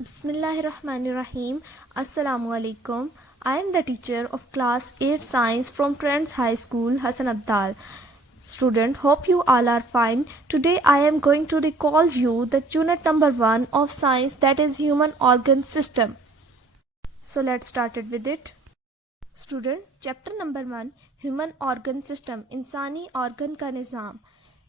Bismillahirrahmanirrahim. Assalamu alaikum. I am the teacher of class 8 science from Trends High School, Hassan Abdal. Student, hope you all are fine. Today I am going to recall you the unit number 1 of science, that is human organ system. So let's start it with it. Student, chapter number 1 human organ system, इंसानी organ का निज़ाम.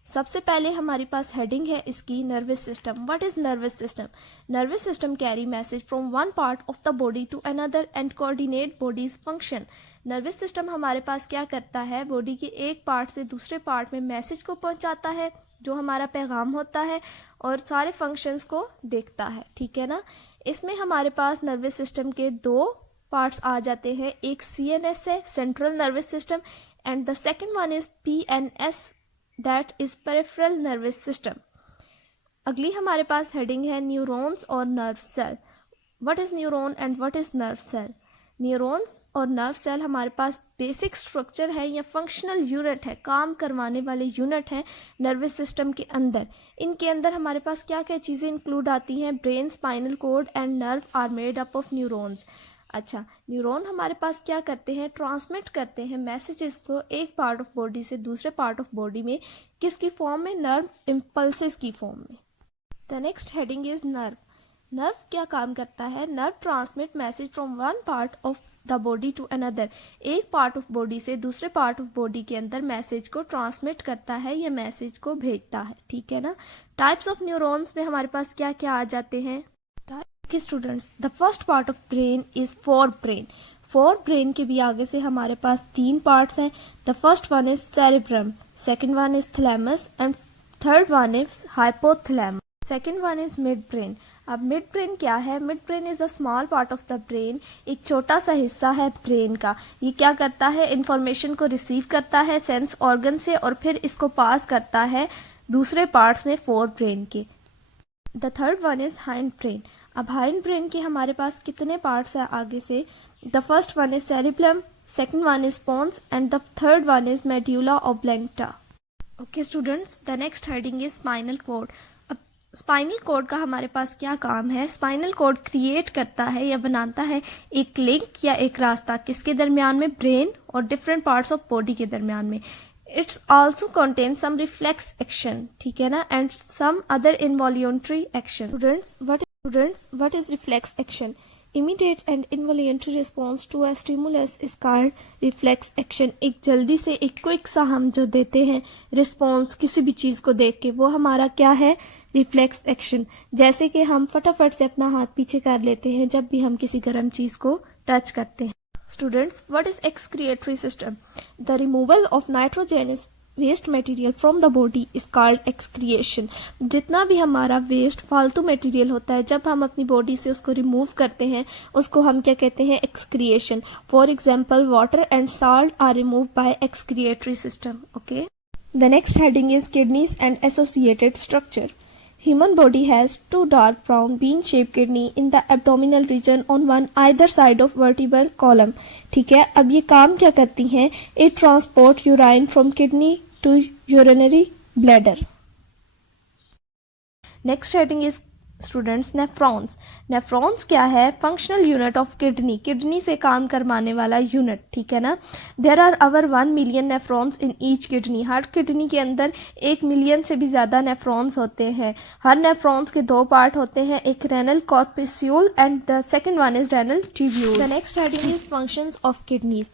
सबसे पहले हमारे पास heading है इसकी nervous system. What is nervous system? Nervous system carry message from one part of the body to another and coordinate bodies function. Nervous system हमारे पास क्या करता है, बॉडी के एक पार्ट से दूसरे पार्ट में मैसेज को पहुंचाता है जो हमारा पैगाम होता है और सारे फंक्शंस को देखता है. ठीक है ना. इसमें हमारे पास नर्वस सिस्टम के दो पार्ट्स आ जाते हैं. एक CNS है, central nervous system, and the second one is PNS, that is peripheral nervous system. अगली हमारे पास हेडिंग है न्यूरॉन्स और nerve cell. What is neuron and what is nerve cell? Neurons और नर्व सेल हमारे पास बेसिक स्ट्रक्चर है या फंक्शनल यूनिट है, काम करवाने वाले यूनिट है नर्वस सिस्टम के अंदर. इनके अंदर हमारे पास क्या क्या चीज़ें इंक्लूड आती हैं? Brain, spinal cord and nerve are made up of neurons. अच्छा, न्यूरॉन हमारे पास क्या करते हैं? ट्रांसमिट करते हैं मैसेजेस को एक पार्ट ऑफ बॉडी से दूसरे पार्ट ऑफ बॉडी में. किसकी फॉर्म में? नर्व इम्पल्सेस की फॉर्म में. The next heading is nerve. Nerve क्या काम करता है? Nerve transmit message from one part of the body to another. एक पार्ट ऑफ बॉडी से दूसरे पार्ट ऑफ बॉडी के अंदर मैसेज को ट्रांसमिट करता है या मैसेज को भेजता है. ठीक है ना. टाइप्स ऑफ न्यूरॉन्स में हमारे पास क्या क्या आ जाते हैं? Students, the first part of brain is fore brain. Fore brain के भी आगे से हमारे पास तीन पार्ट्स हैं. The first one is cerebrum, second one is thalamus and third one is hypothalamus. Second one is mid brain. अब mid brain क्या है? Mid brain is the small part of the brain. एक छोटा सा हिस्सा है brain का. ये क्या करता है? इंफॉर्मेशन को रिसीव करता है सेंस ऑर्गन से और फिर इसको पास करता है दूसरे पार्ट्स में फोर ब्रेन के. The third one is hindbrain. अब हाइंड ब्रेन के हमारे पास कितने पार्ट्स हैं आगे से? The first one is cerebellum, second one is pons and the third one is medulla oblongata. Okay students, the next heading is spinal cord. अब spinal cord का हमारे पास क्या काम है? स्पाइनल कॉर्ड क्रिएट करता है या बनाता है एक लिंक या एक रास्ता. किसके दरमियान में? ब्रेन और डिफरेंट पार्ट्स ऑफ बॉडी के दरमियान में. It's also contain some reflex action. ठीक है ना. And some other involuntary action. Students, what is reflex action? Immediate and involuntary response to a stimulus is called reflex action. एक जल्दी से एक क्विक सा हम जो देते हैं रिस्पॉन्स किसी भी चीज़ को देख के, वो हमारा क्या है? Reflex action. जैसे कि हम फटाफट से अपना हाथ पीछे कर लेते हैं जब भी हम किसी गर्म चीज़ को टच करते हैं. Students, what is excretory system? The removal of nitrogenous waste material from the body is called excretion. जितना भी हमारा वेस्ट फालतू मटेरियल होता है, जब हम अपनी बॉडी से उसको रिमूव करते हैं उसको हम क्या कहते हैं? Excretion. For example, water and salt are remove by excretory system. Okay. The next heading is kidneys and associated structure. Human body has two dark brown bean-shaped kidney in the abdominal region on one either side of vertebral column. ठीक है. अब ये काम क्या करती हैं? It transport urine from kidney to urinary bladder. Next heading is students nephrons. Nephrons क्या है? Functional unit of kidney. Kidney से काम करवाने वाला यूनिट. ठीक है ना. There are over 1 million nephrons in each kidney. हर किडनी के अंदर 1 मिलियन से भी ज़्यादा नेफ्रॉन्स होते हैं. हर नेफ्रॉन्स के दो पार्ट होते हैं, एक renal corpuscle and the second one is renal tubule. The next heading is functions of kidneys.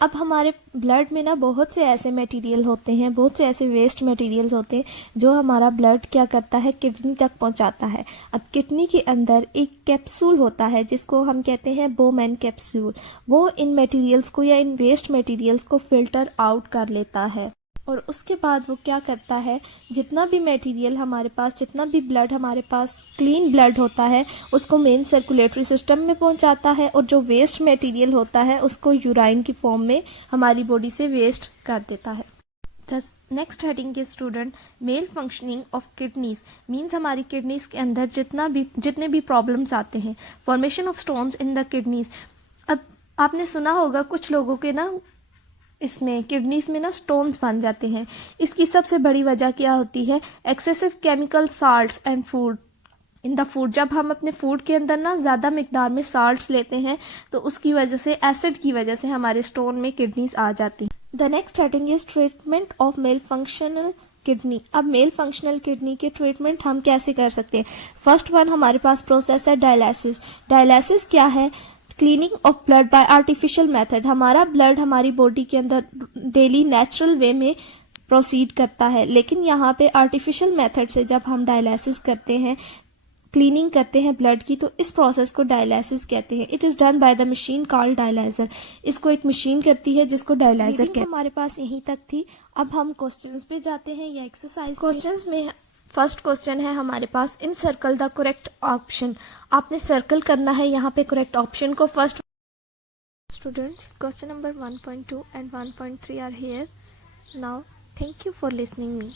अब हमारे ब्लड में ना बहुत से ऐसे मटेरियल होते हैं, बहुत से ऐसे वेस्ट मटेरियल्स होते हैं जो हमारा ब्लड क्या करता है? किडनी तक पहुंचाता है. अब किडनी के अंदर एक कैप्सूल होता है जिसको हम कहते हैं बोमैन कैप्सूल. वो इन मटेरियल्स को या इन वेस्ट मटेरियल्स को फिल्टर आउट कर लेता है और उसके बाद वो क्या करता है? जितना भी मटेरियल हमारे पास, जितना भी ब्लड हमारे पास क्लीन ब्लड होता है उसको मेन सर्कुलेटरी सिस्टम में पहुंचाता है और जो वेस्ट मटेरियल होता है उसको यूराइन की फॉर्म में हमारी बॉडी से वेस्ट कर देता है. द नेक्स्ट हेडिंग के student malfunctioning of kidneys means हमारी किडनीज के अंदर जितने भी प्रॉब्लम्स आते हैं. Formation of stones in the kidneys. अब आपने सुना होगा कुछ लोगों के ना इसमें किडनीज में ना स्टोन्स बन जाते हैं. इसकी सबसे बड़ी वजह क्या होती है? Excessive chemical salts and food. In the food, जब हम अपने फूड के अंदर ना ज़्यादा मिकदार में साल्ट्स लेते हैं तो उसकी वजह से, एसिड की वजह से हमारे स्टोन में किडनीज आ जाती हैं। The next heading is treatment of male functional kidney. अब मेल फंक्शनल किडनी के ट्रीटमेंट हम कैसे कर सकते हैं? फर्स्ट वन हमारे पास प्रोसेस है डायलिसिस। डायलिसिस क्या है? Cleaning of blood bye artificial method. हमारा ब्लड हमारी बॉडी के अंदर डेली नेचुरल वे में प्रोसीड करता है, लेकिन यहाँ पे आर्टिफिशियल मेथड से जब हम डायलिसिस करते हैं, क्लीनिंग करते हैं ब्लड की, तो इस प्रोसेस को डायलिसिस कहते हैं। It is done by the machine called dialyser. इसको एक मशीन करती है जिसको डायलाइजर कहते हैं। हमारे पास यहीं तक थी। अब हम क्वेश्चंस पे जाते हैं या एक्सरसाइज। क्वेश्चंस में फर्स्ट क्वेश्चन है हमारे पास, इन सर्कल द करेक्ट ऑप्शन। आपने सर्कल करना है यहाँ पे करेक्ट ऑप्शन को। First students, question number 1.2 and 1.3 are here. Now, thank you for listening me.